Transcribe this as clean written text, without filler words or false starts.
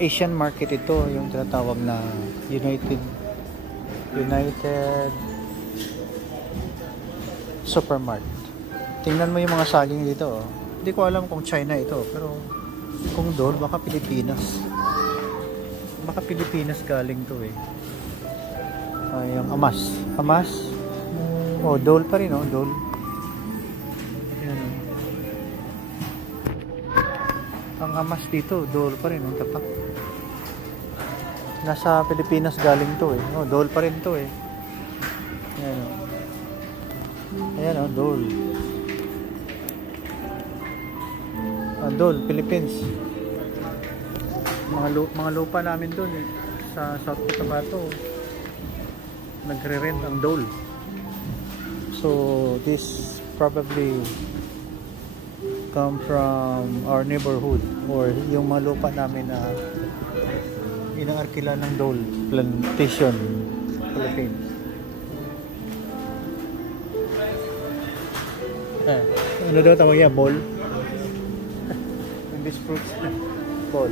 Asian market ito, yung tinatawag na United Supermart. Tingnan mo yung mga saging dito, oh. Hindi ko alam kung China ito, pero kung doon baka Pilipinas. Baka Pilipinas galing to eh. Yung amas. Oh, dole pa rin, oh, dole. Ayan, oh. Ang amas dito, dole pa rin, oh, tapak. Nasa Pilipinas galing to eh. Oh, dole pa rin to eh. Ayan, oh. Ayan, oh, dole. Dole, Philippines. Mga lupa namin doon eh, sa South Cotabato. Nagre-rent ang dole. So this probably come from our neighborhood or yung mga lupa namin na inaarkila ng dole plantation, Philippines. Ano daw tawag yan? Ball? This fruits ball.